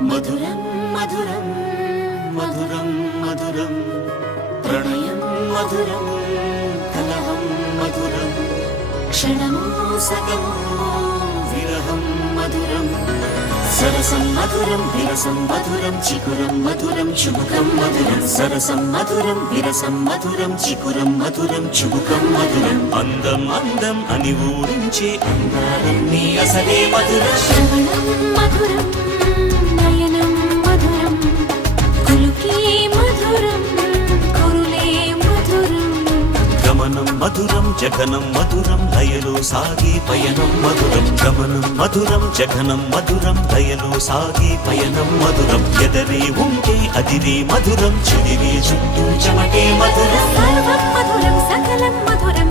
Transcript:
మధురం మధురం మధురం మధురం ప్రణయం మధురం కలహం మధురం క్షణము సగము విరహం మధురం సరసం మధురం విరసం మధురం చికురం మధురం చుబుకం మధురం సరసం మధురం విరసం మధురం చికురం మధురం చుబుకం మధురం అందం అందం అని ఊరించే అందాలన్నీ అసలే మధురం శ్రవణం మధురం నయనం మధురం కులుకే మధురం కురులే మధురం గమనం మధురం జగనం మధురం లయలో సాగే పయనం మధురం గమనం మధురం జగనం మధురం లయలో సాగే పయనం మధురం ఎదరే ఉంటే అదిరే మధురం చెదిరే చుట్టూ చెమటే మధురం సర్వం మధురం సకలం మధురం